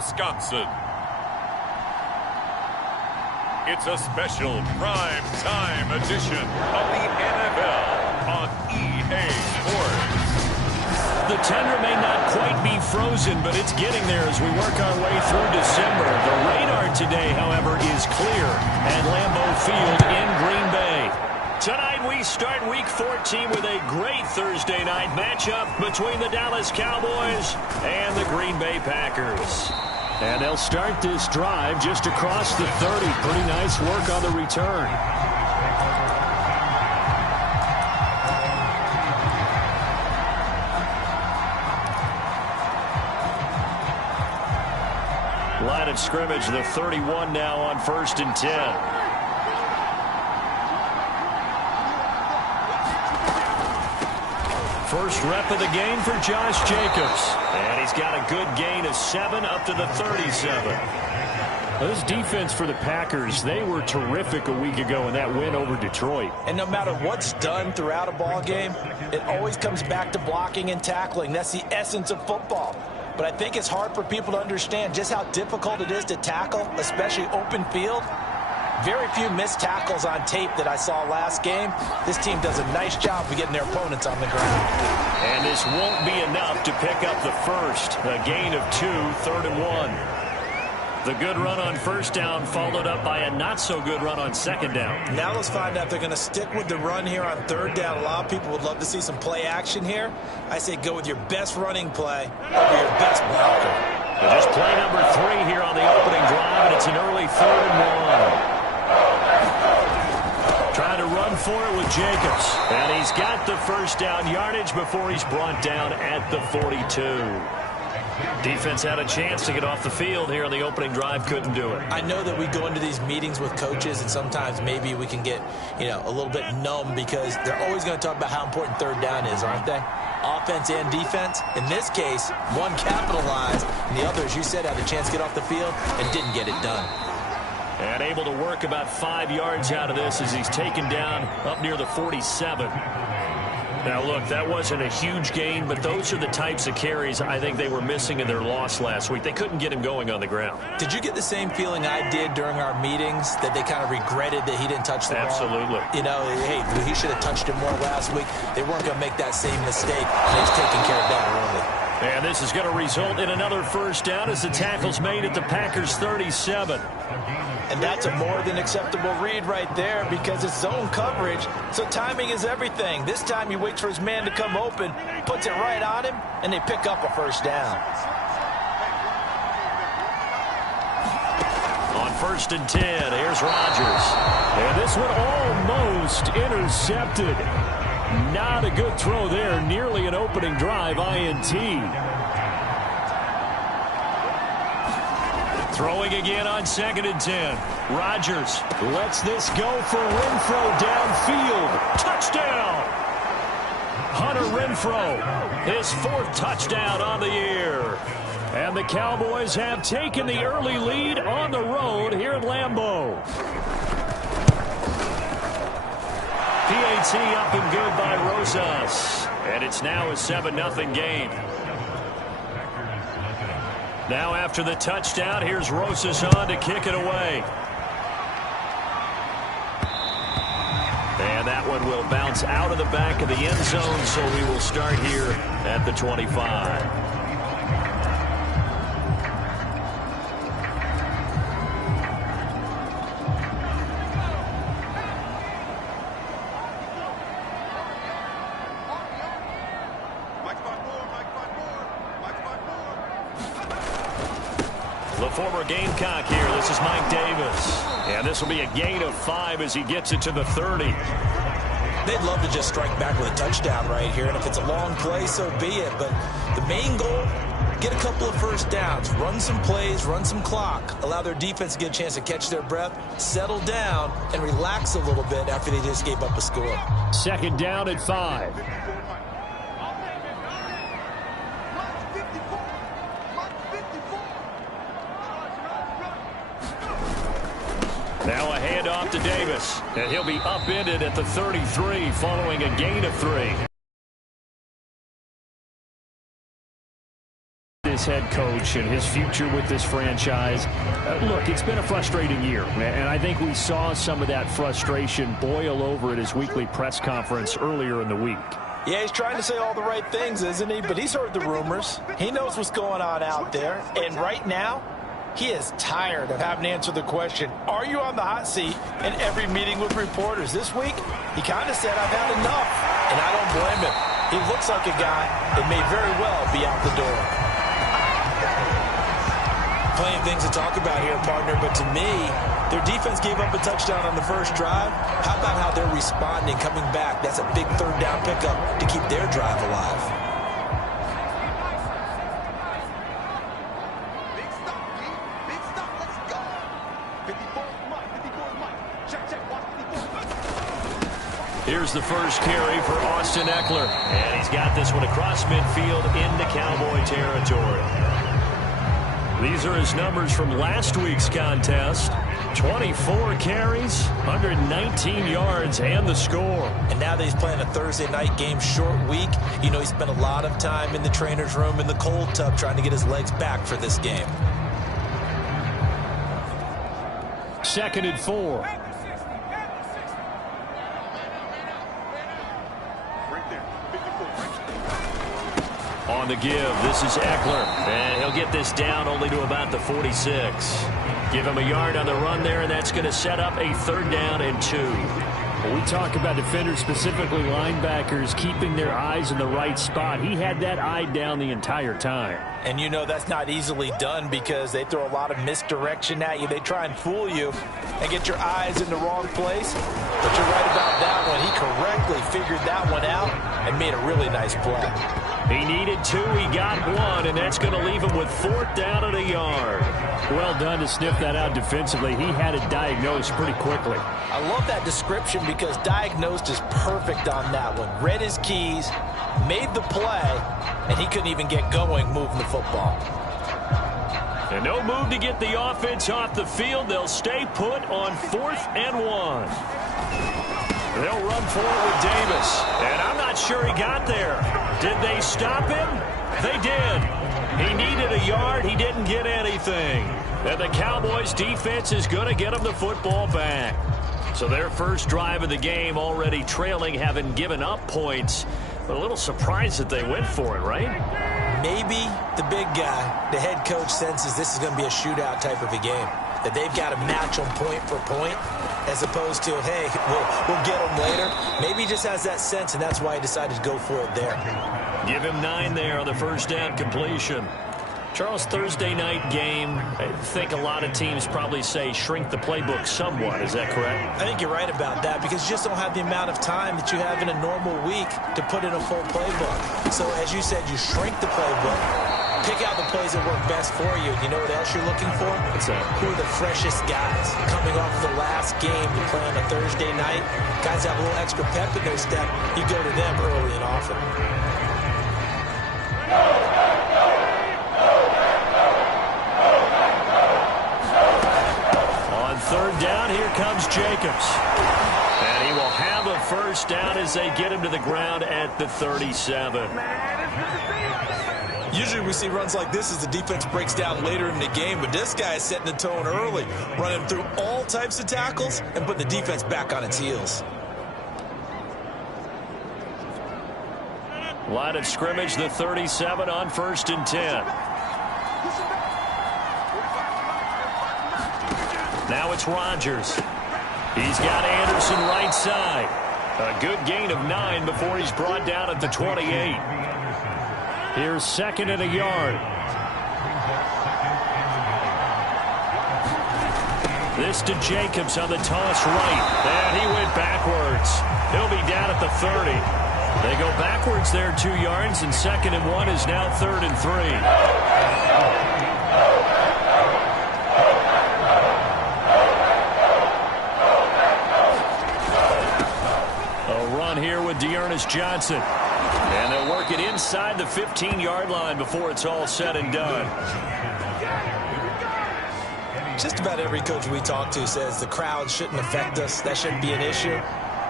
Wisconsin. It's a special prime time edition of the NFL on EA Sports. The tundra may not quite be frozen, but it's getting there as we work our way through December. The radar today, however, is clear at Lambeau Field in Green Bay. Tonight we start Week 14 with a great Thursday night matchup between the Dallas Cowboys and the Green Bay Packers. And they'll start this drive just across the 30. Pretty nice work on the return. Line of scrimmage, the 31 now on 1st and 10. First rep of the game for Josh Jacobs. And he's got a good gain of 7 up to the 37. This defense for the Packers, they were terrific a week ago in that win over Detroit. And no matter what's done throughout a ball game, it always comes back to blocking and tackling. That's the essence of football. But I think it's hard for people to understand just how difficult it is to tackle, especially open field. Very few missed tackles on tape that I saw last game. This team does a nice job of getting their opponents on the ground. And this won't be enough to pick up the first. A gain of 2, 3rd and 1. The good run on 1st down followed up by a not-so-good run on 2nd down. Now let's find out if they're going to stick with the run here on 3rd down. A lot of people would love to see some play action here. I say go with your best running play over your best blocker. Just play number 3 here on the opening drive, and it's an early 3rd and 1. Trying to run for it with Jacobs. And he's got the 1st down yardage before he's brought down at the 42. Defense had a chance to get off the field here on the opening drive. Couldn't do it. I know that we go into these meetings with coaches, and sometimes maybe we can get, a little bit numb because they're always going to talk about how important 3rd down is, aren't they? Offense and defense. In this case, one capitalized, and the other, as you said, had a chance to get off the field and didn't get it done. And able to work about 5 yards out of this as he's taken down up near the 47. Now, look, that wasn't a huge gain, but those are the types of carries I think they were missing in their loss last week. They couldn't get him going on the ground. Did you get the same feeling I did during our meetings, that they kind of regretted that he didn't touch the ball? Absolutely. Hey, he should have touched it more last week. They weren't going to make that same mistake, and he's taking care of that early. And this is going to result in another 1st down as the tackle's made at the Packers' 37. And that's a more than acceptable read right there because it's zone coverage, so timing is everything. This time he waits for his man to come open, puts it right on him, and they pick up a 1st down. On 1st and 10, here's Rodgers. And this one almost intercepted. Not a good throw there, nearly an opening drive INT. Throwing again on 2nd and 10. Rodgers lets this go for Renfrow downfield. Touchdown! Hunter Renfrow, his 4th touchdown on the year. And the Cowboys have taken the early lead on the road here at Lambeau. PAT up and good by Rosas. And it's now a 7-0 game. Now after the touchdown, here's Rosas on to kick it away. And that one will bounce out of the back of the end zone, so we will start here at the 25. Former Gamecock here. This is Mike Davis. And this will be a gain of 5 as he gets it to the 30. They'd love to just strike back with a touchdown right here. And if it's a long play, so be it. But the main goal, get a couple of 1st downs. Run some plays, run some clock. Allow their defense to get a chance to catch their breath, settle down, and relax a little bit after they just gave up a score. 2nd down at 5. Now a handoff to Davis, and he'll be upended at the 33 following a gain of 3. nice head coach and his future with this franchise. Look, it's been a frustrating year, and I think we saw some of that frustration boil over at his weekly press conference earlier in the week. Yeah, he's trying to say all the right things, isn't he? But he's heard the rumors. He knows what's going on out there. And right now, he is tired of having to answer the question, are you on the hot seat, in every meeting with reporters. This week, he kind of said, I've had enough. And I don't blame him. He looks like a guy that may very well be out the door. Plenty of things to talk about here, partner, but to me, their defense gave up a touchdown on the first drive. How about how they're responding, coming back? That's a big third down pickup to keep their drive alive. Big stop, let's go. 54 is Mike, 54 is Mike. Check, watch 54. Here's the first carry for Austin Eckler. And he's got this one across midfield into Cowboy territory. These are his numbers from last week's contest. 24 carries, 119 yards, and the score. And now that he's playing a Thursday night game, short week, you know he spent a lot of time in the trainer's room in the cold tub trying to get his legs back for this game. 2nd and 4. On the give, this is Eckler, and he'll get this down only to about the 46. Give him a yard on the run there, and that's going to set up a 3rd down and 2. When we talk about defenders, specifically linebackers, keeping their eyes in the right spot, he had that eye down the entire time. And you know that's not easily done because they throw a lot of misdirection at you. They try and fool you and get your eyes in the wrong place. But you're right about that one. He correctly figured that one out and made a really nice play. He needed 2, he got 1, and that's going to leave him with 4th down and a yard. Well done to sniff that out defensively. He had it diagnosed pretty quickly. I love that description because diagnosed is perfect on that one. Read his keys, made the play, and he couldn't even get going moving the football. And no move to get the offense off the field. They'll stay put on 4th and 1. They'll run forward with Davis. And I'm not sure he got there. Did they stop him? They did. He needed a yard. He didn't get anything. And the Cowboys defense is going to get him the football back. So their first drive of the game already trailing, having given up points. But a little surprised that they went for it, right? Maybe the big guy, the head coach, senses this is going to be a shootout type of a game. That they've got to match them point for point as opposed to, hey, we'll get them later. Maybe he just has that sense, and that's why he decided to go for it there. Give him 9 there on the first down completion. Charles, Thursday night game, I think a lot of teams probably say shrink the playbook somewhat. Is that correct? I think you're right about that because you just don't have the amount of time that you have in a normal week to put in a full playbook. So, as you said, you shrink the playbook. Pick out the plays that work best for you. You know what else you're looking for? What's that? Who are the freshest guys coming off the last game to play on a Thursday night? Guys have a little extra pep in their step. You go to them early and often. On 3rd down, here comes Jacobs. And he will have a first down as they get him to the ground at the 37. Usually we see runs like this as the defense breaks down later in the game, but this guy is setting the tone early, running through all types of tackles and putting the defense back on its heels. Line of scrimmage, the 37 on 1st and 10. Now it's Rodgers. He's got Anderson right side. A good gain of 9 before he's brought down at the 28. Here's 2nd and a yard. This to Jacobs on the toss right. And he went backwards. He'll be down at the 30. They go backwards there 2 yards, and 2nd and 1 is now 3rd and 3. Here with Dearness Johnson. And they'll work it inside the 15-yard line before it's all said and done. Just about every coach we talk to says the crowd shouldn't affect us. That shouldn't be an issue.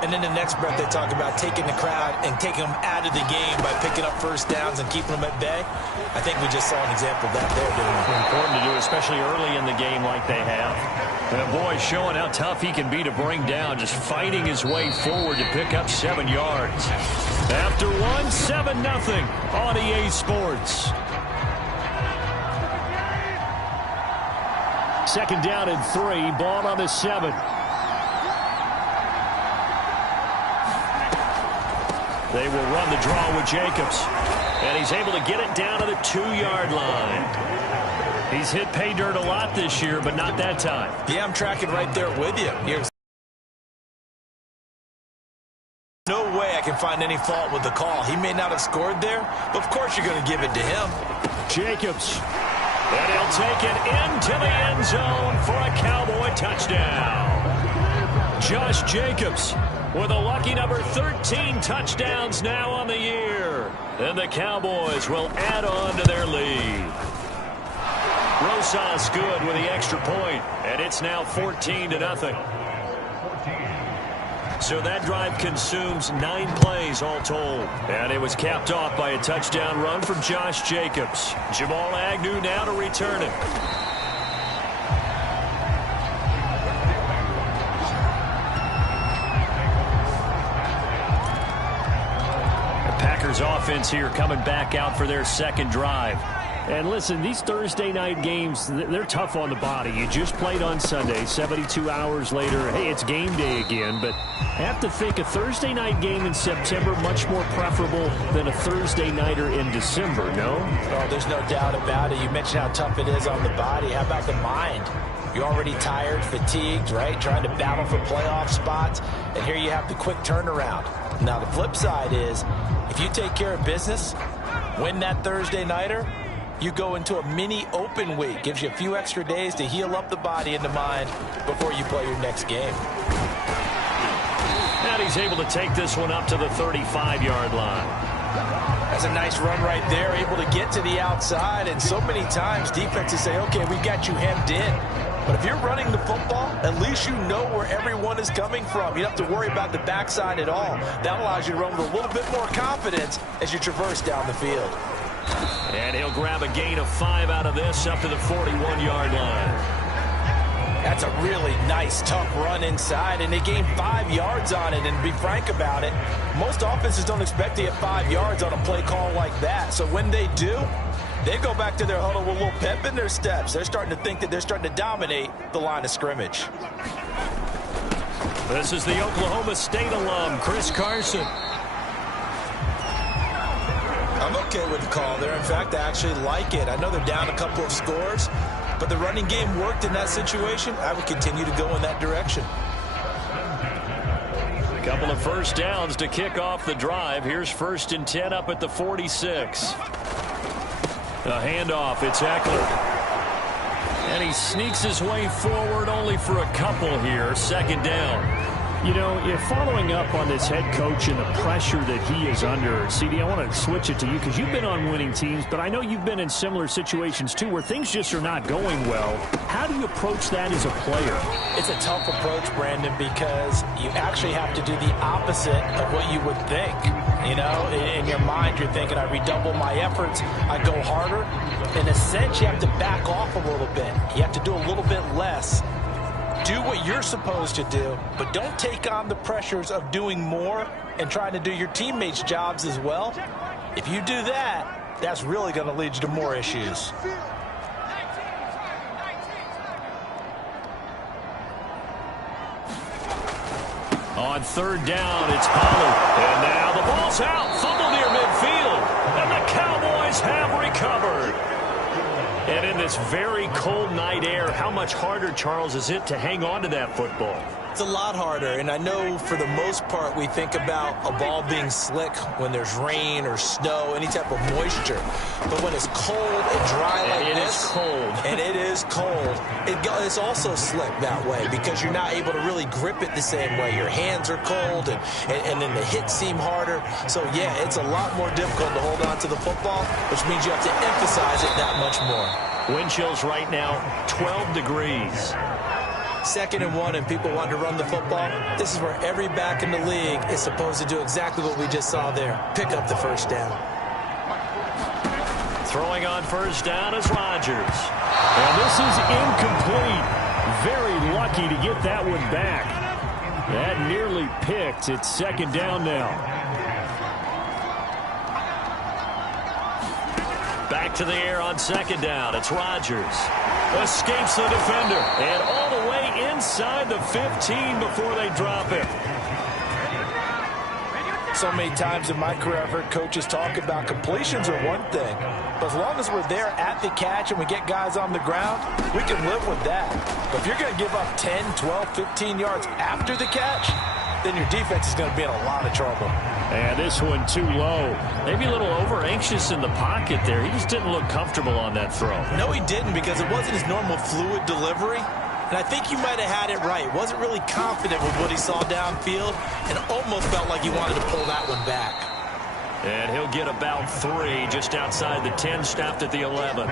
And in the next breath, they talk about taking the crowd and taking them out of the game by picking up first downs and keeping them at bay. I think we just saw an example of that there, didn't we? Important to do, especially early in the game like they have. And boy, showing how tough he can be to bring down, just fighting his way forward to pick up 7 yards. After one, 7-0 on EA Sports. Second down and 3, ball on the 7. They will run the draw with Jacobs. And he's able to get it down to the 2-yard line. He's hit pay dirt a lot this year, but not that time. Yeah, I'm tracking right there with you. There's no way I can find any fault with the call. He may not have scored there, but of course you're going to give it to him. Jacobs. And he'll take it into the end zone for a Cowboy touchdown. Josh Jacobs with a lucky number 13 touchdowns now on the year. And the Cowboys will add on to their lead. Rosas good with the extra point, and it's now 14-0. So that drive consumes 9 plays all told. And it was capped off by a touchdown run from Josh Jacobs. Jamal Agnew now to return it. Packers offense here coming back out for their second drive. And listen, these Thursday night games, they're tough on the body. You just played on Sunday, 72 hours later, hey, it's game day again. But I have to think a Thursday night game in September much more preferable than a Thursday nighter in December, no? Oh, there's no doubt about it. You mentioned how tough it is on the body. How about the mind? You're already tired, fatigued, right? Trying to battle for playoff spots. And here you have the quick turnaround. Now, the flip side is, if you take care of business, win that Thursday nighter, you go into a mini open week. Gives you a few extra days to heal up the body and the mind before you play your next game. And he's able to take this one up to the 35-yard line. That's a nice run right there, able to get to the outside. And so many times defenses say, okay, we got you hemmed in. But if you're running the football, at least you know where everyone is coming from. You don't have to worry about the backside at all. That allows you to run with a little bit more confidence as you traverse down the field. And he'll grab a gain of 5 out of this up to the 41-yard line. That's a really nice, tough run inside, and they gained 5 yards on it. And to be frank about it, most offenses don't expect to get 5 yards on a play call like that. So when they do, they go back to their huddle with a little pep in their steps. They're starting to think that they're starting to dominate the line of scrimmage. This is the Oklahoma State alum, Chris Carson. I'm okay with the call there. In fact, I actually like it. I know they're down a couple of scores, but the running game worked in that situation. I would continue to go in that direction. A couple of first downs to kick off the drive. Here's 1st and 10 up at the 46. A handoff, it's Eckler. And he sneaks his way forward only for a couple here. 2nd down. You know, if following up on this head coach and the pressure that he is under, CD, I want to switch it to you because you've been on winning teams, but I know you've been in similar situations too where things just are not going well. How do you approach that as a player? It's a tough approach, Brandon, because you actually have to do the opposite of what you would think. You know, in your mind, you're thinking, I redouble my efforts, I go harder. In a sense, you have to back off a little bit. You have to do a little bit less. Do what you're supposed to do, but don't take on the pressures of doing more and trying to do your teammates' jobs as well. If you do that, that's really going to lead you to more issues. On 3rd down, it's Pollard. And now the ball's out. Fumble near midfield. And the Cowboys have recovered. And in this very cold night air, how much harder, Charles, is it to hang on to that football? It's a lot harder, and I know for the most part we think about a ball being slick when there's rain or snow, any type of moisture. But when it's cold and dry like this, it is cold. And it is cold, it's also slick that way because you're not able to really grip it the same way. Your hands are cold, and then the hits seem harder. So, yeah, it's a lot more difficult to hold on to the football, which means you have to emphasize it that much more. Wind chills right now, 12 degrees. 2nd and 1 and people want to run the football, this is where every back in the league is supposed to do exactly what we just saw there. Pick up the first down. Throwing on first down is Rodgers. And this is incomplete. Very lucky to get that one back. That nearly picked. It's 2nd down now. Back to the air on 2nd down. It's Rodgers. Escapes the defender. And all the way inside the 15 before they drop him. So many times in my career, I've heard coaches talk about completions are one thing. But as long as we're there at the catch and we get guys on the ground, we can live with that. But if you're going to give up 10, 12, 15 yards after the catch, then your defense is going to be in a lot of trouble. And this one too low. Maybe a little over-anxious in the pocket there. He just didn't look comfortable on that throw. No, he didn't, because it wasn't his normal fluid delivery. And I think you might have had it right. Wasn't really confident with what he saw downfield and almost felt like he wanted to pull that one back. And he'll get about 3 just outside the 10, stopped at the 11.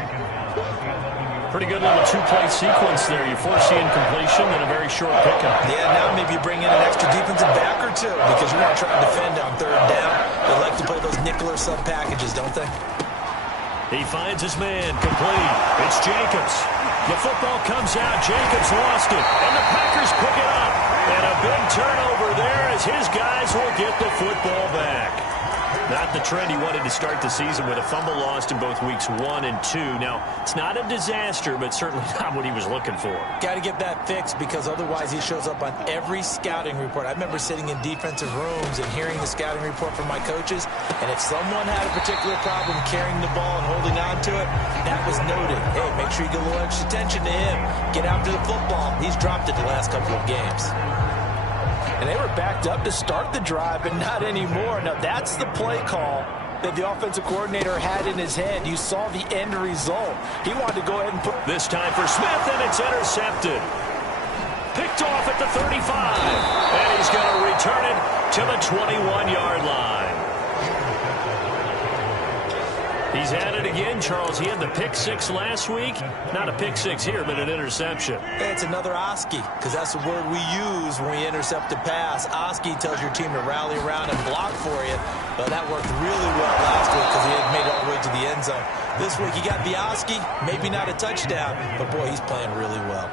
Pretty good little 2-play sequence there. You force the incompletion and a very short pickup. Yeah, now maybe you bring in an extra defensive back or two because you want to try and defend on 3rd down. They like to play those nickel or sub packages, don't they? He finds his man, complete. It's Jacobs. The football comes out. Jacobs lost it. And the Packers pick it up. And a big turnover there as his guys will get the football back. Not the trend he wanted to start the season with. A fumble lost in both weeks 1 and 2. Now, it's not a disaster, but certainly not what he was looking for. Got to get that fixed because otherwise he shows up on every scouting report. I remember sitting in defensive rooms and hearing the scouting report from my coaches, and if someone had a particular problem carrying the ball and holding on to it, that was noted. Hey, make sure you get a little extra attention to him. Get after the football. He's dropped it the last couple of games. And they were backed up to start the drive, but not anymore. Now, that's the play call that the offensive coordinator had in his head. You saw the end result. He wanted to go ahead and put... This time for Smith, and it's intercepted. Picked off at the 35. And he's going to return it to the 21-yard line. He's at it again, Charles. He had the pick 6 last week. Not a pick 6 here, but an interception. It's another Oski, because that's the word we use when we intercept a pass. Oski tells your team to rally around and block for you. But that worked really well last week because he had made it all the way to the end zone. This week he got the Oski, maybe not a touchdown, but boy, he's playing really well.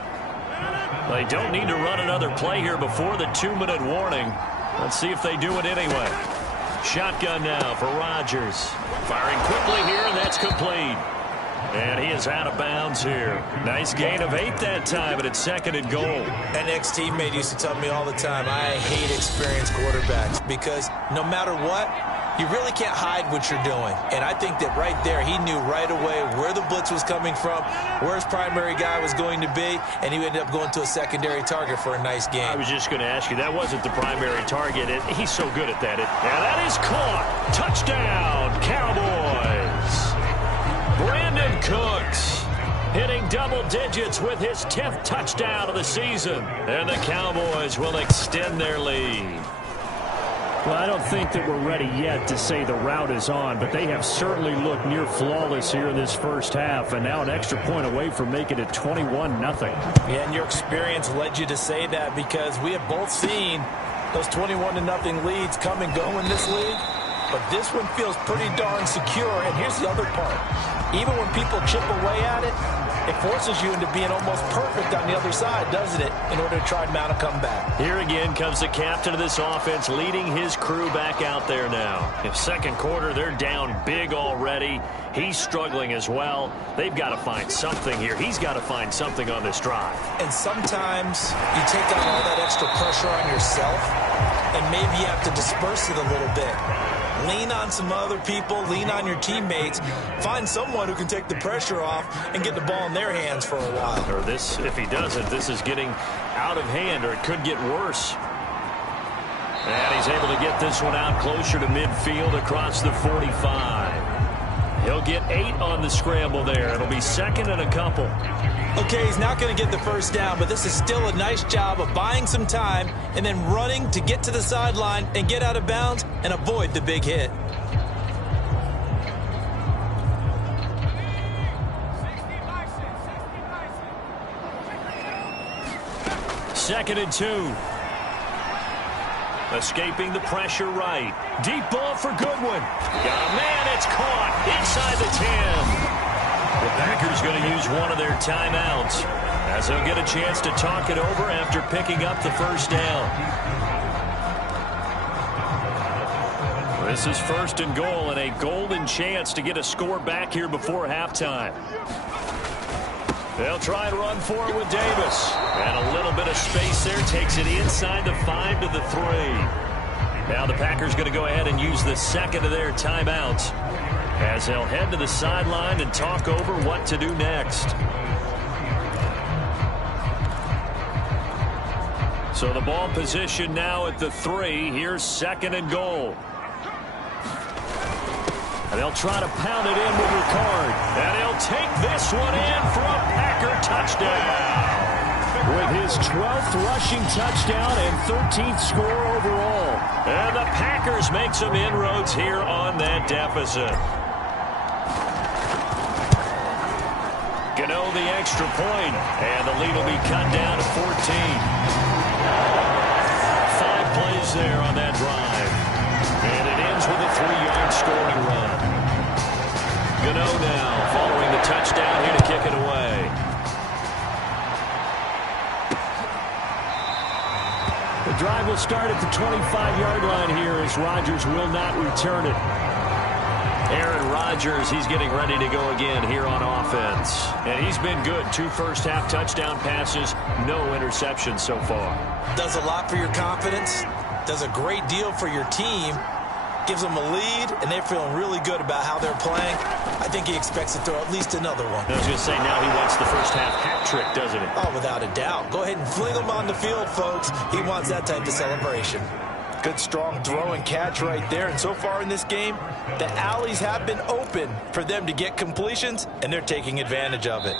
They don't need to run another play here before the 2-minute warning. Let's see if they do it anyway. Shotgun now for Rodgers. Firing quickly here, and that's complete. And he is out of bounds here. Nice gain of 8 that time, but it's 2nd and goal. An ex-teammate used to tell me all the time, I hate experienced quarterbacks because no matter what, you really can't hide what you're doing. And I think that right there, he knew right away where the blitz was coming from, where his primary guy was going to be, and he ended up going to a secondary target for a nice game. I was just going to ask you, that wasn't the primary target. He's so good at that. And that is caught. Touchdown, Cowboys. Brandon Cooks hitting double digits with his 10th touchdown of the season. And the Cowboys will extend their lead. Well, I don't think that we're ready yet to say the route is on, but they have certainly looked near flawless here in this first half, and now an extra point away from making it 21-0. Yeah, and your experience led you to say that because we have both seen those 21-0 leads come and go in this league, but this one feels pretty darn secure, and here's the other part. Even when people chip away at it, it forces you into being almost perfect on the other side, doesn't it, in order to try and mount a comeback. Here again comes the captain of this offense leading his crew back out there now. In 2nd quarter, they're down big already. He's struggling as well. They've got to find something here. He's got to find something on this drive. And sometimes you take on all that extra pressure on yourself, and maybe you have to disperse it a little bit. Lean on some other people, lean on your teammates, find someone who can take the pressure off and get the ball in their hands for a while. Or this, if he doesn't, this is getting out of hand, or it could get worse. And he's able to get this one out closer to midfield across the 45. He'll get 8 on the scramble there. It'll be 2nd and a couple. Okay, he's not going to get the first down, but this is still a nice job of buying some time and then running to get to the sideline and get out of bounds and avoid the big hit. 2nd and 2. Escaping the pressure right. Deep ball for Goodwin. Got a man. It's caught inside the 10. The Packers going to use one of their timeouts as they'll get a chance to talk it over after picking up the first down. This is 1st and goal and a golden chance to get a score back here before halftime. They'll try and run for it with Davis. And a little bit of space there takes it inside the 5 to the 3. Now the Packers going to go ahead and use the second of their timeouts as they'll head to the sideline and talk over what to do next. So the ball position now at the 3. Here's 2nd and goal. And they'll try to pound it in with Ricard. And he'll take this one in for a Packer touchdown. With his 12th rushing touchdown and 13th score overall. And the Packers make some inroads here on that deficit. Gano the extra point, and the lead will be cut down to 14. 5 plays there on that drive. And it ends with a 3-yard scoring run. Gano now following the touchdown here to kick it away. The drive will start at the 25-yard line here as Rodgers will not return it. Aaron Rodgers, he's getting ready to go again here on offense. And he's been good. 2 first-half touchdown passes, no interceptions so far. Does a lot for your confidence, does a great deal for your team, gives them a lead, and they're feeling really good about how they're playing. I think he expects to throw at least another one. I was going to say, now he wants the first-half hat trick, doesn't he? Oh, without a doubt. Go ahead and fling him on the field, folks. He wants that type of celebration. Good, strong throw and catch right there. And so far in this game, the alleys have been open for them to get completions, and they're taking advantage of it.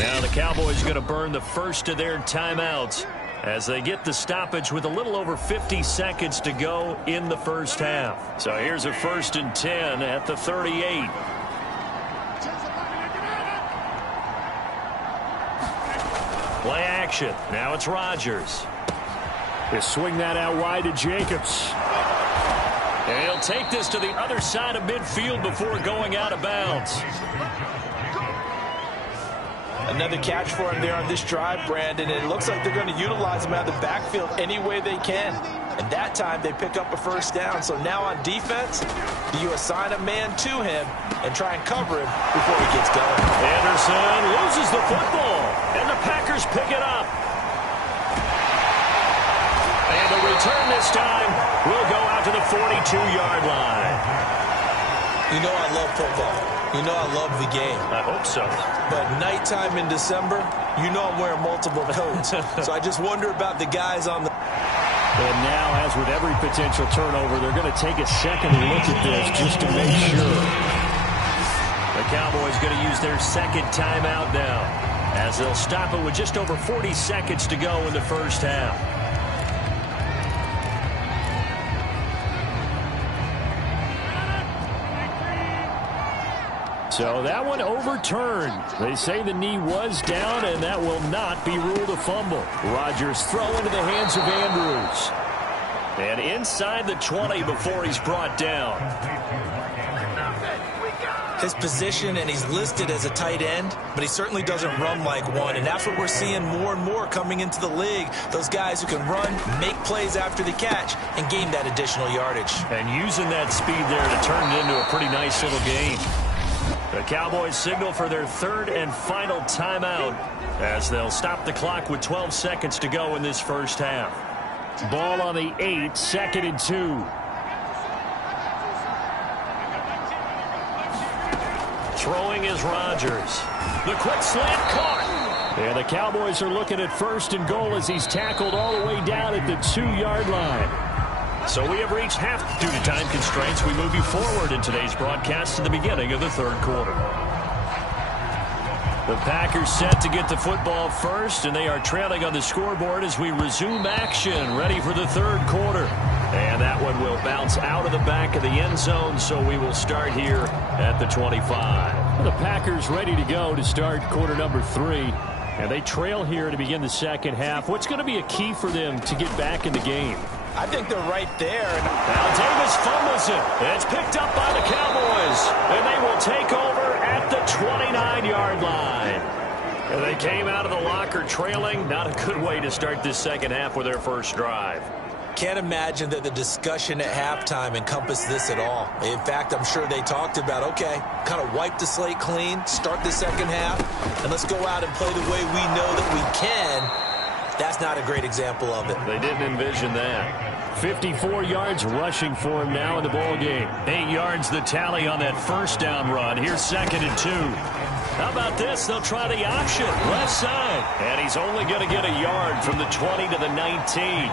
Now the Cowboys are going to burn the first of their timeouts as they get the stoppage with a little over 50 seconds to go in the first half. So here's a 1st and 10 at the 38. Play action. Now it's Rodgers. They swing that out wide to Jacobs. And he'll take this to the other side of midfield before going out of bounds. Another catch for him there on this drive, Brandon. And it looks like they're going to utilize him out of the backfield any way they can. And that time they pick up a first down. So now on defense, do you assign a man to him and try and cover him before he gets going? Anderson loses the football, and the Packers pick it up. And the return this time will go out to the 42-yard line. You know I love football. You know I love the game. I hope so. But nighttime in December, you know I'm wearing multiple coats. So I just wonder about the guys on the... And now, as with every potential turnover, they're going to take a second look at this just to make sure. The Cowboys going to use their second timeout now as they'll stop it with just over 40 seconds to go in the first half. So that one overturned. They say the knee was down, and that will not be ruled a fumble. Rodgers throw into the hands of Andrews. And inside the 20 before he's brought down. His position, and he's listed as a tight end, but he certainly doesn't run like one, and that's what we're seeing more and more coming into the league. Those guys who can run, make plays after the catch, and gain that additional yardage. And using that speed there to turn it into a pretty nice little gain. The Cowboys signal for their third and final timeout as they'll stop the clock with 12 seconds to go in this first half. Ball on the 8, 2nd and 2. Throwing is Rodgers. The quick slant caught. And the Cowboys are looking at 1st and goal as he's tackled all the way down at the 2-yard line. So we have reached half. Due to time constraints, we move you forward in today's broadcast to the beginning of the third quarter. The Packers set to get the football first, and they are trailing on the scoreboard as we resume action, ready for the third quarter. And that one will bounce out of the back of the end zone, so we will start here at the 25. The Packers ready to go to start quarter number 3. And they trail here to begin the second half. What's going to be a key for them to get back in the game? I think they're right there. Now Davis fumbles it. It's picked up by the Cowboys. And they will take over at the 29-yard line. And they came out of the locker trailing. Not a good way to start this second half with their first drive. Can't imagine that the discussion at halftime encompassed this at all. In fact, I'm sure they talked about, okay, kind of wipe the slate clean, start the second half, and let's go out and play the way we know that we can. That's not a great example of it. They didn't envision that. 54 yards rushing for him now in the ball game. 8 yards the tally on that first down run. Here's 2nd and 2. How about this? They'll try the option. Left side. And he's only going to get a yard from the 20 to the 19.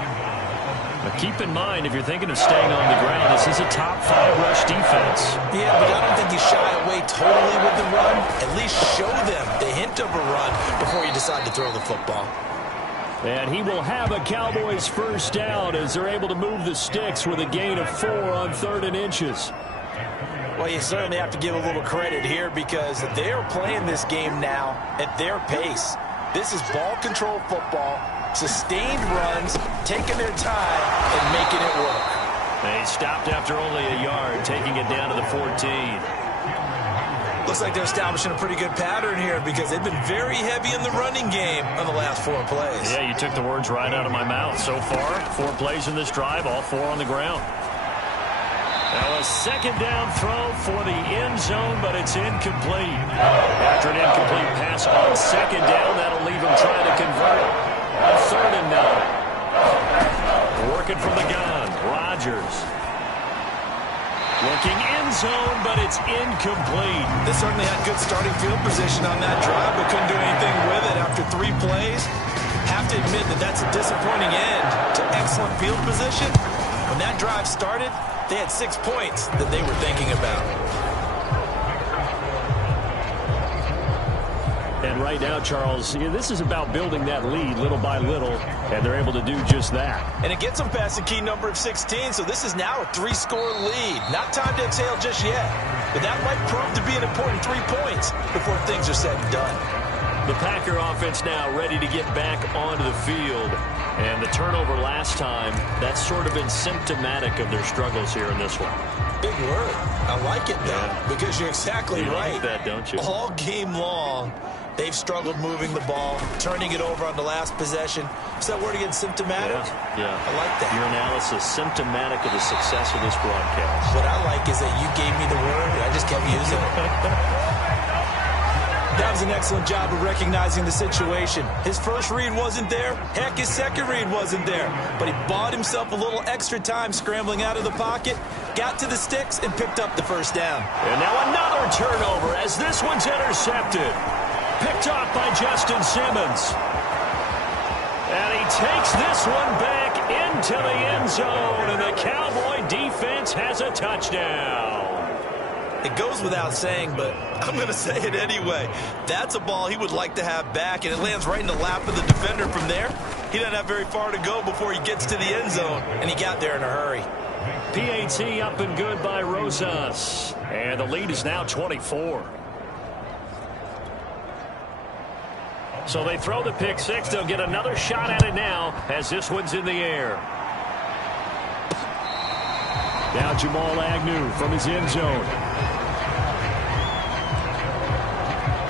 But keep in mind, if you're thinking of staying on the ground, this is a top 5 rush defense. Yeah, but I don't think you shy away totally with the run. At least show them the hint of a run before you decide to throw the football. And he will have a Cowboys first down as they're able to move the sticks with a gain of 4 on 3rd and inches. Well, you certainly have to give a little credit here because they're playing this game now at their pace. This is ball control football, sustained runs, taking their time and making it work. They stopped after only a yard, taking it down to the 14. Looks like they're establishing a pretty good pattern here because they've been very heavy in the running game on the last 4 plays. Yeah, you took the words right out of my mouth. So far, 4 plays in this drive, all 4 on the ground. Now a second down throw for the end zone, but it's incomplete. After an incomplete pass on second down, that'll leave them trying to convert on 3rd and 9. Working from the gun, Rodgers. Looking end zone, but it's incomplete. They certainly had good starting field position on that drive, but couldn't do anything with it after 3 plays. Have to admit that that's a disappointing end to excellent field position. When that drive started, they had 6 points that they were thinking about. And right now, Charles, this is about building that lead little by little, and they're able to do just that. And it gets them past the key number of 16, so this is now a 3-score lead. Not time to exhale just yet, but that might prove to be an important 3 points before things are said and done. The Packer offense now ready to get back onto the field. And the turnover last time, that's sort of been symptomatic of their struggles here in this one. Big word. I like it, though, because you're exactly right. You like that, don't you? All game long, they've struggled moving the ball, turning it over on the last possession. Is that word again, symptomatic? Yeah. I like that. Your analysis, symptomatic of the success of this broadcast. What I like is that you gave me the word, and I just kept using it. That was an excellent job of recognizing the situation. His first read wasn't there. Heck, his second read wasn't there. But he bought himself a little extra time scrambling out of the pocket, got to the sticks, and picked up the first down. And now another turnover as this one's intercepted. Picked off by Justin Simmons. And he takes this one back into the end zone, and the Cowboy defense has a touchdown. It goes without saying, but I'm going to say it anyway. That's a ball he would like to have back, and it lands right in the lap of the defender from there. He doesn't have very far to go before he gets to the end zone, and he got there in a hurry. PAT up and good by Rosas. And the lead is now 24. So they throw the pick six. They'll get another shot at it now as this one's in the air. Now Jamal Agnew from his end zone.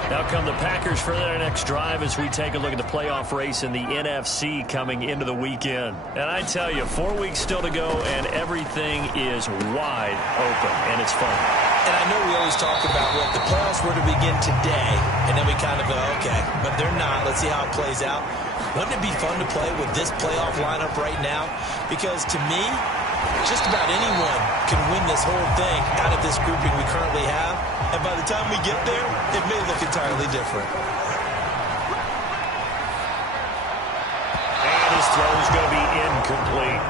Now come the Packers for their next drive as we take a look at the playoff race in the NFC coming into the weekend. And I tell you, 4 weeks still to go, and everything is wide open, and it's fun. And I know we always talk about, well, if the playoffs were to begin today, and then we kind of go, okay, but they're not. Let's see how it plays out. Wouldn't it be fun to play with this playoff lineup right now? Because to me, just about anyone can win this whole thing out of this grouping we currently have. And by the time we get there, it may look entirely different. And his throw's going to be incomplete.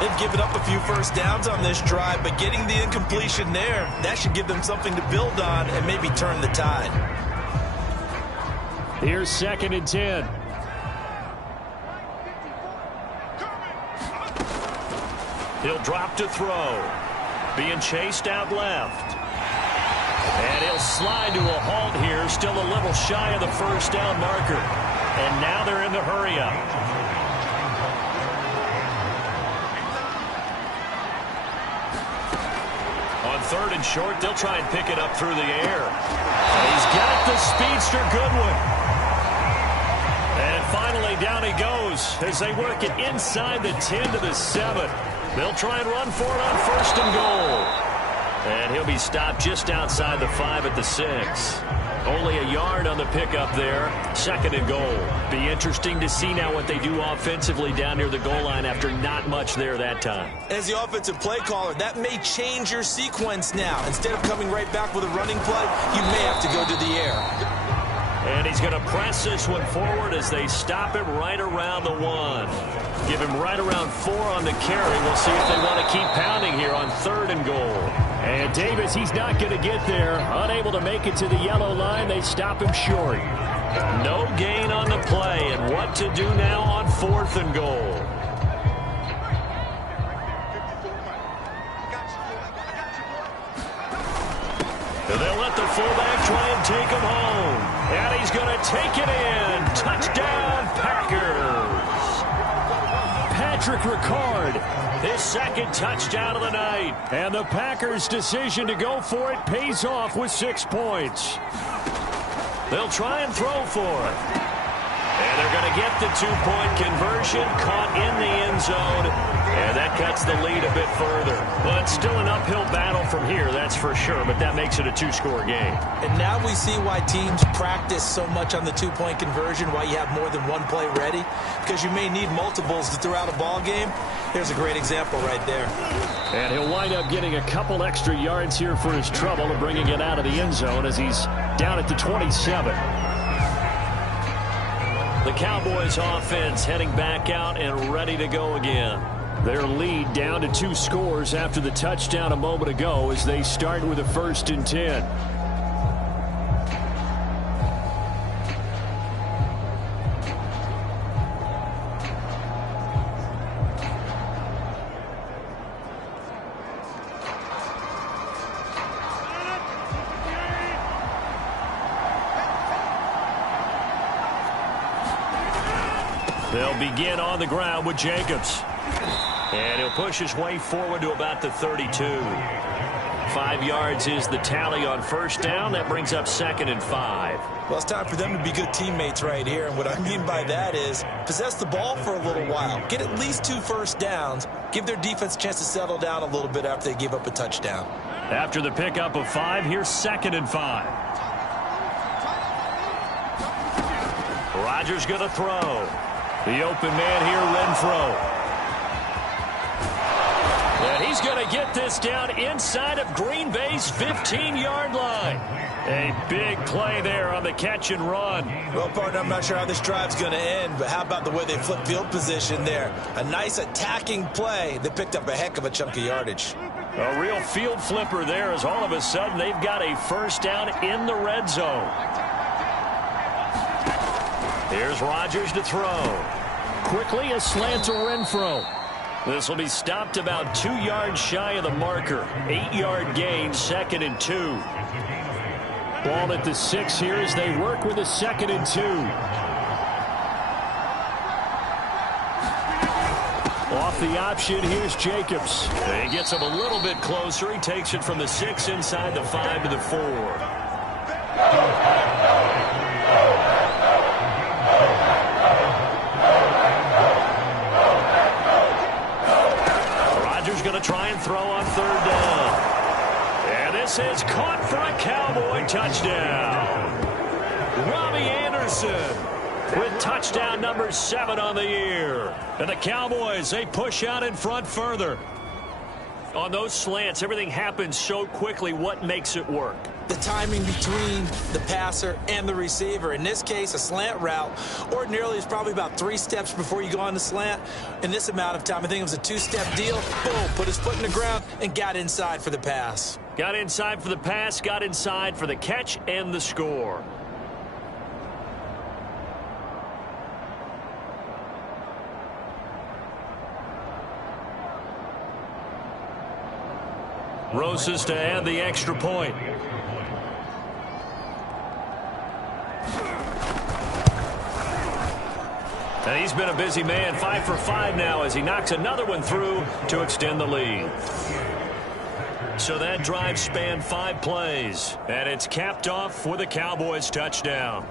They've given up a few first downs on this drive, but getting the incompletion there, that should give them something to build on and maybe turn the tide. Here's 2nd and 10. He'll drop to throw. Being chased out left. And he'll slide to a halt here. Still a little shy of the first down marker. And now they're in the hurry-up. On 3rd and short, they'll try and pick it up through the air. And he's got the speedster Goodwin. And finally, down he goes as they work it inside the 10 to the 7. They'll try and run for it on 1st and goal. And he'll be stopped just outside the 5 at the 6. Only a yard on the pickup there. 2nd and goal. Be interesting to see now what they do offensively down near the goal line after not much there that time. As the offensive play caller, that may change your sequence now. Instead of coming right back with a running play, you may have to go to the air. And he's going to press this one forward as they stop him right around the 1. Give him right around 4 on the carry. We'll see if they want to keep pounding here on 3rd and goal. And Davis, he's not going to get there. Unable to make it to the yellow line. They stop him short. No gain on the play. And what to do now on 4th and goal. They'll let the fullback try and take him home. And he's going to take it in. Touchdown, Packers. Patrick Ricard, His 2nd touchdown of the night. and the Packers' decision to go for it pays off with 6 points. They'll try and throw for it. And they're going to get the 2-point conversion, caught in the end zone. And that cuts the lead a bit further. But still an uphill battle from here, that's for sure. But that makes it a 2-score game. And now we see why teams practice so much on the 2-point conversion, why you have more than one play ready. Because you may need multiples to throw out a ball game. There's a great example right there. And he'll wind up getting a couple extra yards here for his trouble and bringing it out of the end zone as he's down at the 27. The Cowboys offense heading back out and ready to go again. Their lead down to 2 scores after the touchdown a moment ago as they start with a 1st and 10. They'll begin on the ground with Jacobs. And he'll push his way forward to about the 32. 5 yards is the tally on 1st down. That brings up 2nd and 5. Well, it's time for them to be good teammates right here. And what I mean by that is possess the ball for a little while. Get at least 2 first downs. Give their defense a chance to settle down a little bit after they give up a touchdown. After the pickup of 5, here's 2nd and 5. Rodgers going to throw. The open man here, Renfro. And he's going to get this down inside of Green Bay's 15-yard line. A big play there on the catch and run. Well, partner, I'm not sure how this drive's going to end, but how about the way they flip field position there? A nice attacking play that picked up a heck of a chunk of yardage. A real field flipper there as all of a sudden they've got a 1st down in the red zone. Here's Rodgers to throw. Quickly a slant to Renfro. This will be stopped about 2 yards shy of the marker. 8-yard gain, 2nd and 2. Ball at the 6 here as they work with a 2nd and 2. Off the option, here's Jacobs. He gets him a little bit closer. He takes it from the 6 inside the 5 to the 4. Going to try and throw on 3rd down. And this is caught for a Cowboy touchdown. Robbie Anderson with touchdown number 7 on the year. And the Cowboys, they push out in front further. On those slants, everything happens so quickly. What makes it work? The timing between the passer and the receiver. In this case, a slant route ordinarily is probably about 3 steps before you go on the slant. In this amount of time, I think it was a 2-step deal. Boom, put his foot in the ground and got inside for the pass. Got inside for the pass, got inside for the catch and the score. Rosas to add the extra point. And he's been a busy man, 5 for 5 now as he knocks another one through to extend the lead. So that drive spanned 5 plays, and it's capped off with a Cowboys touchdown.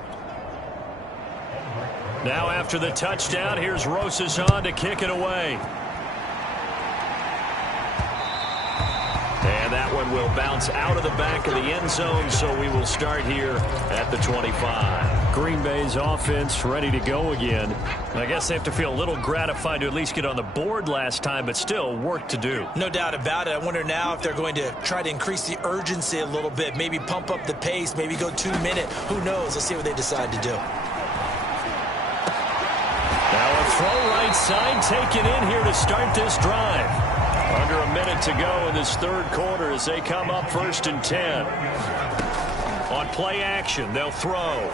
Now after the touchdown, here's Rosas on to kick it away. And that one will bounce out of the back of the end zone, so we will start here at the 25. Green Bay's offense ready to go again. I guess they have to feel a little gratified to at least get on the board last time, but still work to do. No doubt about it. I wonder now if they're going to try to increase the urgency a little bit, maybe pump up the pace, maybe go 2-minute. Who knows? Let's see what they decide to do. Now a throw right side taken in here to start this drive. Under a minute to go in this third quarter as they come up 1st and 10. On play action, they'll throw.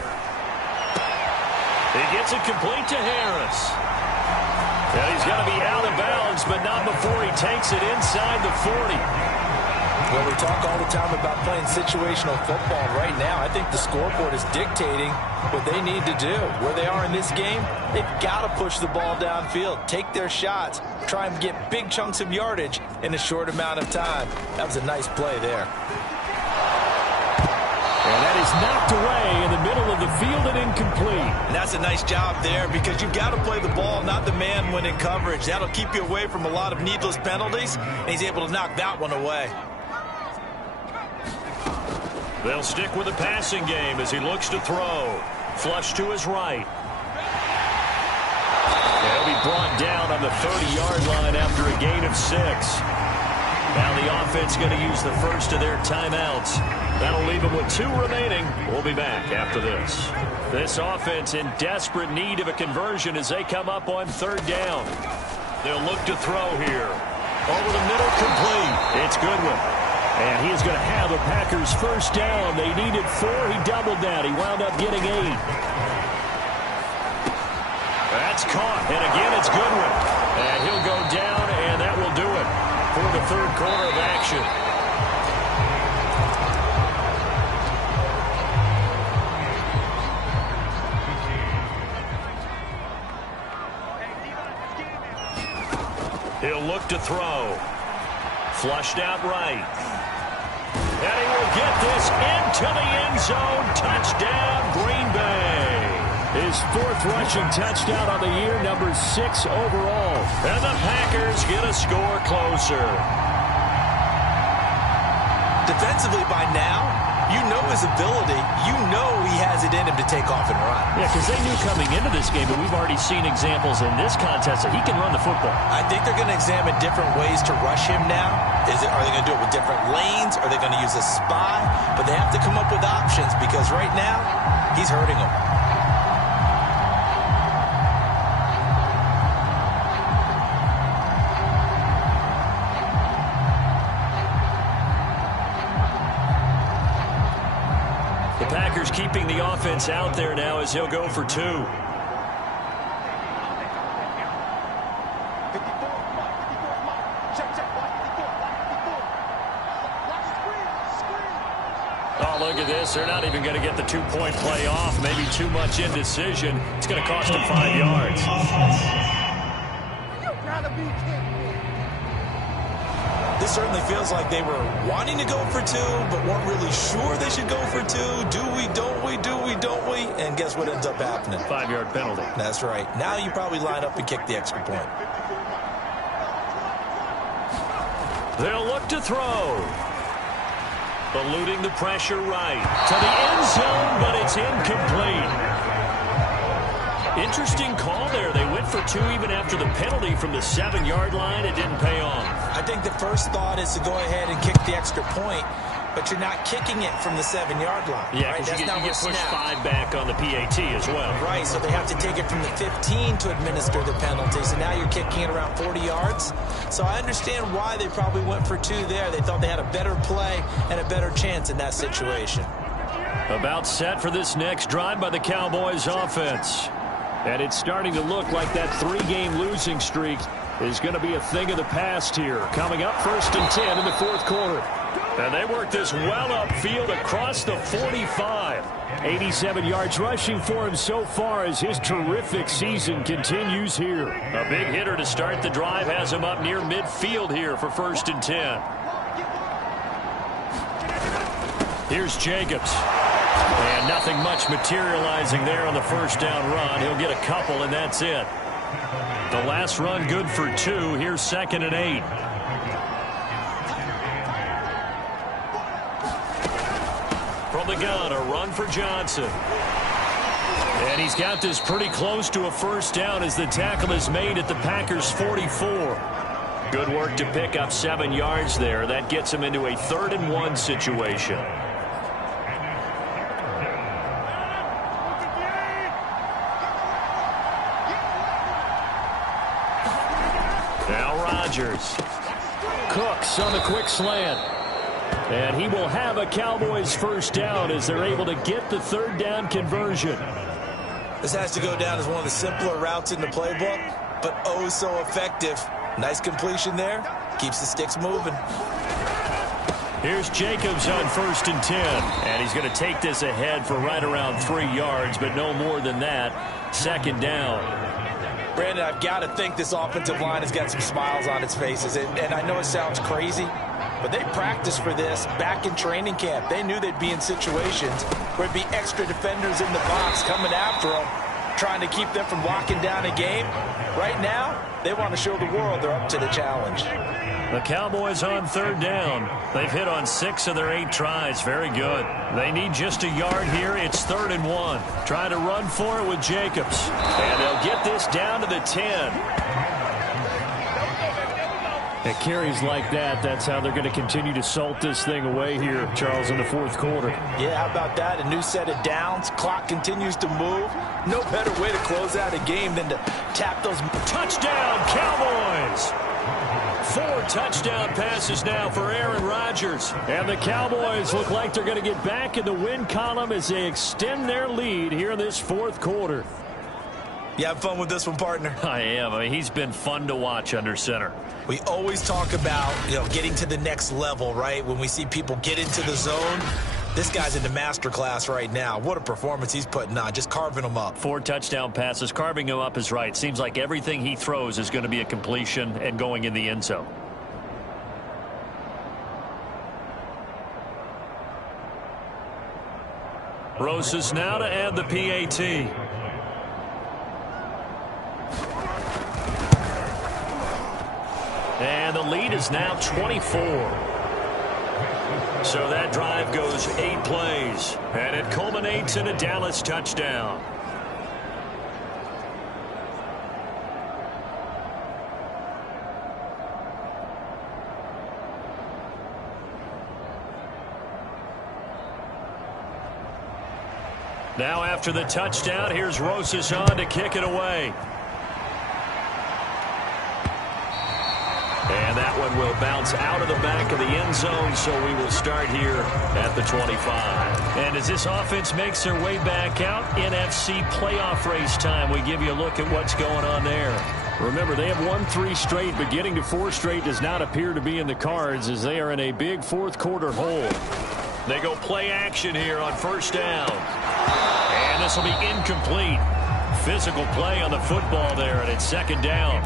He gets it complete to Harris. And he's going to be out of bounds, but not before he takes it inside the 40. Well, we talk all the time about playing situational football. Right now, I think the scoreboard is dictating what they need to do. Where they are in this game, they've got to push the ball downfield, take their shots, try and get big chunks of yardage in a short amount of time. That was a nice play there. And that is knocked away in the middle of the field and incomplete. And that's a nice job there because you've got to play the ball, not the man when in coverage. That'll keep you away from a lot of needless penalties, and he's able to knock that one away. They'll stick with the passing game as he looks to throw. Flush to his right. He'll be brought down on the 30-yard line after a gain of 6. Now the offense going to use the first of their timeouts. That'll leave them with 2 remaining. We'll be back after this. This offense in desperate need of a conversion as they come up on 3rd down. They'll look to throw here. Over the middle, complete. It's Goodwin. And he is going to have the Packers first down. They needed 4. He doubled that. He wound up getting 8. That's caught. And again, it's Goodwin. And he'll go down, and that will do it for the 3rd quarter of action. He'll look to throw. Flushed out right. And he will get this into the end zone. Touchdown, Green Bay. His 4th rushing touchdown on the year, number 6 overall. And the Packers get a score closer. Defensively by now, you know his ability. You know he has it in him to take off and run. Yeah, because they knew coming into this game, but we've already seen examples in this contest that he can run the football. I think they're going to examine different ways to rush him now. Are they going to do it with different lanes? Are they going to use a spy? But they have to come up with options because right now, he's hurting them. The Packers keeping the offense out there now as he'll go for 2. Oh, look at this. They're not even going to get the 2-point play off. Maybe too much indecision. It's going to cost them 5 yards. This certainly feels like they were wanting to go for 2, but weren't really sure they should go for 2. Do we, don't we, do we, don't we? And guess what ends up happening? 5-yard penalty. That's right. Now you probably line up and kick the extra point. They'll look to throw. Eluding the pressure right. To the end zone, but it's incomplete. Interesting call there. They went for 2 even after the penalty from the 7-yard line. It didn't pay off. I think the first thought is to go ahead and kick the extra point, but you're not kicking it from the 7-yard line. Yeah, right? because you get pushed 5 back on the PAT as well. Right, so they have to take it from the 15 to administer the penalty. So now you're kicking it around 40 yards. So I understand why they probably went for 2 there. They thought they had a better play and a better chance in that situation. About set for this next drive by the Cowboys offense. And it's starting to look like that 3-game losing streak is going to be a thing of the past here. Coming up 1st and 10 in the 4th quarter. And they work this well upfield across the 45. 87 yards rushing for him so far as his terrific season continues here. A big hitter to start the drive has him up near midfield here for 1st and 10. Here's Jacobs. And nothing much materializing there on the 1st down run. He'll get a couple, and that's it. The last run good for 2. Here's 2nd and 8. From the gun, a run for Johnson. And he's got this pretty close to a 1st down as the tackle is made at the Packers' 44. Good work to pick up 7 yards there. That gets him into a 3rd and 1 situation. Now Rodgers. Cooks on the quick slant. And he will have a Cowboys 1st down as they're able to get the 3rd down conversion. This has to go down as one of the simpler routes in the playbook, but oh so effective. Nice completion there. Keeps the sticks moving. Here's Jacobs on 1st and 10. And he's going to take this ahead for right around 3 yards, but no more than that. 2nd down. Brandon, I've got to think this offensive line has got some smiles on its faces. And I know it sounds crazy, but they practiced for this back in training camp. They knew they'd be in situations where it'd be extra defenders in the box coming after them, trying to keep them from locking down a game. Right now, they want to show the world they're up to the challenge. The Cowboys on 3rd down. They've hit on 6 of their 8 tries. Very good. They need just a yard here. It's 3rd and 1. Try to run for it with Jacobs. And they'll get this down to the 10. At carries like that, that's how they're going to continue to salt this thing away here, Charles, in the 4th quarter. Yeah, how about that? A new set of downs. Clock continues to move. No better way to close out a game than to tap those. Touchdown, Cowboys! 4 touchdown passes now for Aaron Rodgers. And the Cowboys look like they're going to get back in the win column as they extend their lead here in this 4th quarter. You have fun with this one, partner? I am. I mean, he's been fun to watch under center. We always talk about, getting to the next level, right? When we see people get into the zone, this guy's in the master class right now. What a performance he's putting on, just carving them up. 4 touchdown passes. Carving him up is right. Seems like everything he throws is going to be a completion and going in the end zone. Rosas now to add the PAT. And the lead is now 24. So that drive goes 8 plays. And it culminates in a Dallas touchdown. Now after the touchdown, here's Rosas on to kick it away. And that one will bounce out of the back of the end zone, so we will start here at the 25. And as this offense makes their way back out, NFC playoff race time, we give you a look at what's going on there. Remember, they have won 3 straight, but getting to 4 straight does not appear to be in the cards as they are in a big 4th quarter hole. They go play action here on 1st down. And this will be incomplete. Physical play on the football there, and it's 2nd down.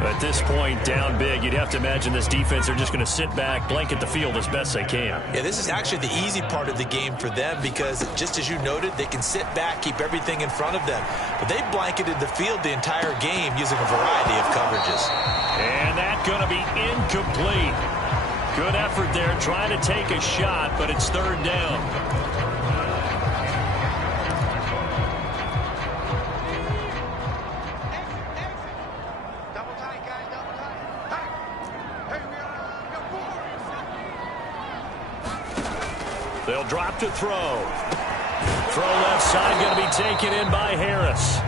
At this point, down big, you'd have to imagine this defense are just going to sit back, blanket the field as best they can. Yeah, this is actually the easy part of the game for them because, just as you noted, they can sit back, keep everything in front of them. But they blanketed the field the entire game using a variety of coverages. And that's going to be incomplete. Good effort there, trying to take a shot, but it's 3rd down. They'll drop to throw. Throw left side, going to be taken in by Harris.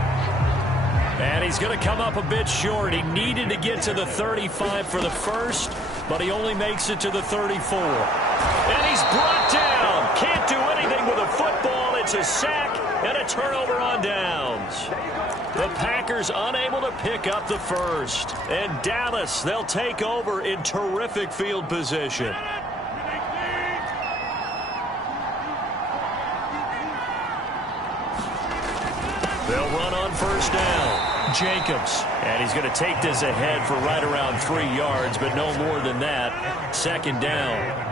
And he's going to come up a bit short. He needed to get to the 35 for the first, but he only makes it to the 34. And he's brought down. Can't do anything with a football. It's a sack and a turnover on downs. The Packers unable to pick up the first. And Dallas, they'll take over in terrific field position. Jacobs. And he's going to take this ahead for right around 3 yards, but no more than that. Second down.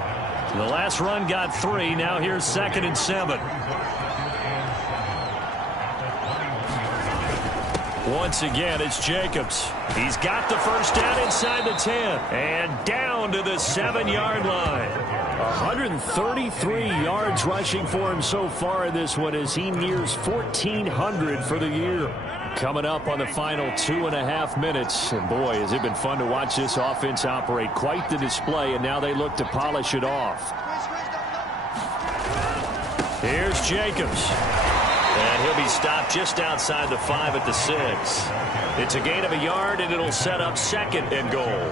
The last run got 3. Now here's 2nd and 7. Once again, it's Jacobs. He's got the first down inside the 10. And down to the 7-yard line. 133 yards rushing for him so far in this one as he nears 1,400 for the year. Coming up on the final 2.5 minutes. And boy, has it been fun to watch this offense operate. Quite the display, and now they look to polish it off. Here's Jacobs. And he'll be stopped just outside the 5 at the 6. It's a gain of a yard, and it'll set up 2nd and goal.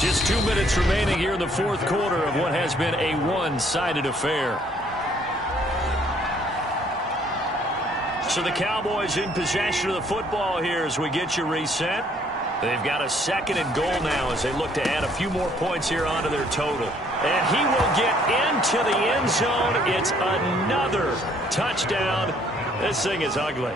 Just 2 minutes remaining here in the 4th quarter of what has been a one-sided affair. So the Cowboys in possession of the football here as we get you reset. They've got a 2nd and goal now as they look to add a few more points here onto their total. And he will get into the end zone. It's another touchdown. This thing is ugly.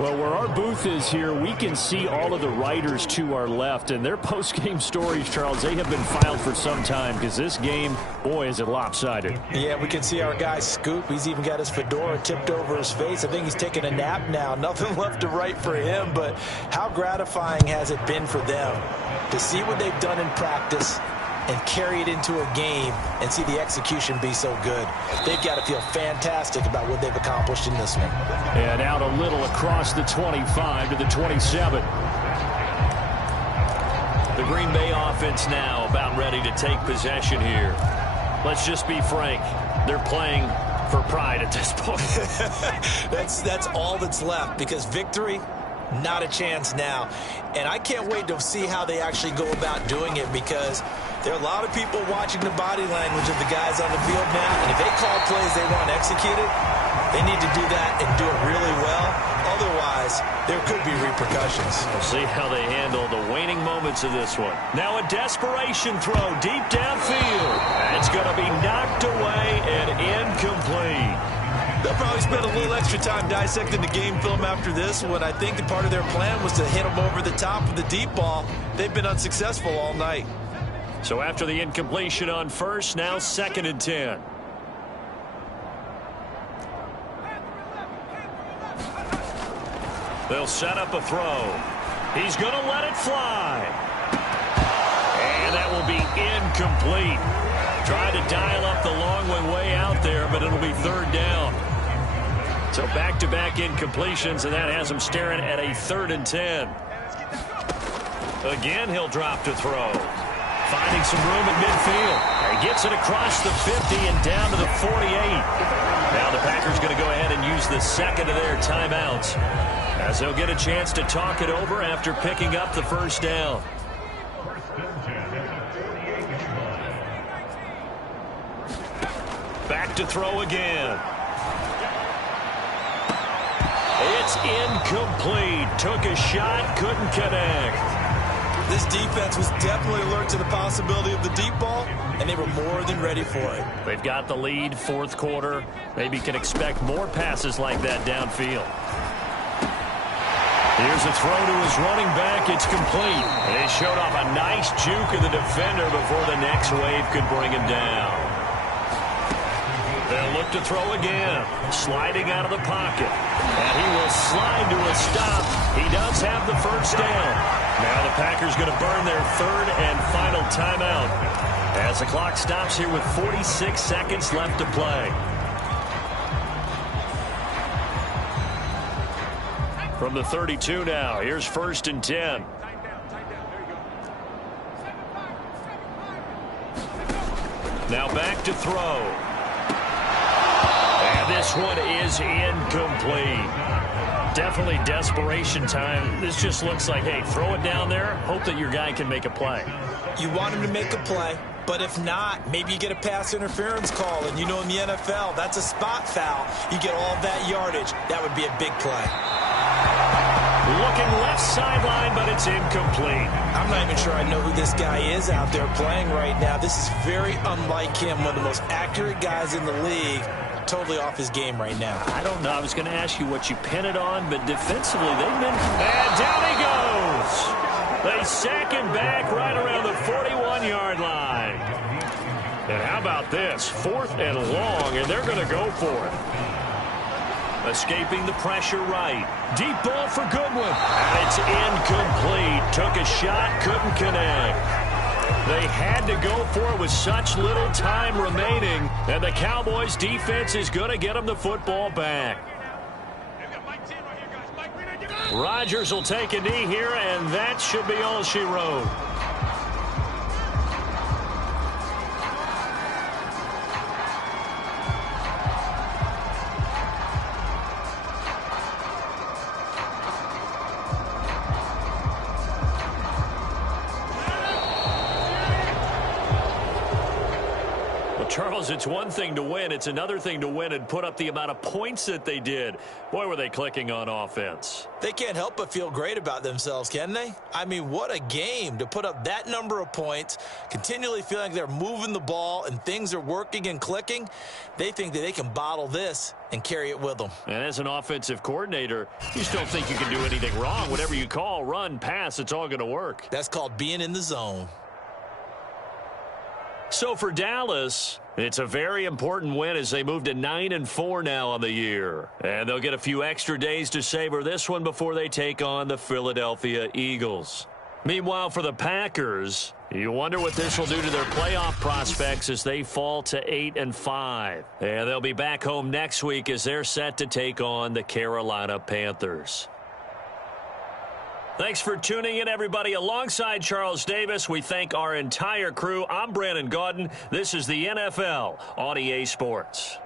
Well, where our booth is here, we can see all of the writers to our left. And their post-game stories, Charles, they have been filed for some time because this game, boy, is it lopsided. Yeah, we can see our guy Scoop. He's even got his fedora tipped over his face. I think he's taking a nap now. Nothing left to write for him, but how gratifying has it been for them to see what they've done in practice and carry it into a game and see the execution be so good. They've got to feel fantastic about what they've accomplished in this one. And out a little across the 25 to the 27. The Green Bay offense now about ready to take possession here. Let's just be frank. They're playing for pride at this point. That's all that's left, because victory, not a chance now. And I can't wait to see how they actually go about doing it, because there are a lot of people watching the body language of the guys on the field now. And if they call plays they want executed, they need to do that and do it really well. Otherwise, there could be repercussions. We'll see how they handle the waning moments of this one. Now a desperation throw deep downfield. It's going to be knocked away and incomplete. They'll probably spend a little extra time dissecting the game film after this one. I think that part of their plan was to hit them over the top with the deep ball. They've been unsuccessful all night. So after the incompletion on first, now 2nd and 10. They'll set up a throw. He's going to let it fly. And that will be incomplete. Try to dial up the long way out there, but it'll be 3rd down. So back-to-back incompletions, and that has him staring at a 3rd and 10. Again, he'll drop to throw. Finding some room at midfield. He gets it across the 50 and down to the 48. Now the Packers going to go ahead and use the 2nd of their timeouts, as they'll get a chance to talk it over after picking up the first down. Back to throw again. It's incomplete. Took a shot, couldn't connect. This defense was definitely alert to the possibility of the deep ball, and they were more than ready for it. They've got the lead, 4th quarter. Maybe can expect more passes like that downfield. Here's a throw to his running back. It's complete. And he showed off a nice juke of the defender before the next wave could bring him down. They'll look to throw again. Sliding out of the pocket. And he will slide to a stop. He does have the first down. Now the Packers going to burn their 3rd and final timeout as the clock stops here with 46 seconds left to play. From the 32 now, here's 1st and 10. Now back to throw. And this one is incomplete. Definitely desperation time. This just looks like, hey, throw it down there, hope that your guy can make a play. You want him to make a play, but if not, maybe you get a pass interference call, and you know in the NFL, that's a spot foul. You get all that yardage. That would be a big play. Looking left sideline, but it's incomplete. I'm not even sure I know who this guy is out there playing right now. This is very unlike him, one of the most accurate guys in the league. totally off his game right now. I don't know. I was going to ask you what you pin it on, but defensively they've been... And down he goes! They sack him back right around the 41-yard line. And how about this? 4th and long, and they're going to go for it. Escaping the pressure right. Deep ball for Goodwin. And it's incomplete. Took a shot, couldn't connect. They had to go for it with such little time remaining, and the Cowboys' defense is going to get them the football back. Rodgers will take a knee here, and that should be all she wrote. Charles, it's one thing to win. It's another thing to win and put up the amount of points that they did. Boy, were they clicking on offense. They can't help but feel great about themselves, can they? I mean, what a game to put up that number of points, continually feeling like they're moving the ball and things are working and clicking. They think that they can bottle this and carry it with them. And as an offensive coordinator, you just don't think you can do anything wrong. Whatever you call, run, pass, it's all going to work. That's called being in the zone. So for Dallas, it's a very important win as they move to 9-4 now on the year. And they'll get a few extra days to savor this one before they take on the Philadelphia Eagles. Meanwhile, for the Packers, you wonder what this will do to their playoff prospects as they fall to 8-5. And they'll be back home next week as they're set to take on the Carolina Panthers. Thanks for tuning in, everybody. Alongside Charles Davis, we thank our entire crew. I'm Brandon Gaudin. This is the NFL on EA Sports.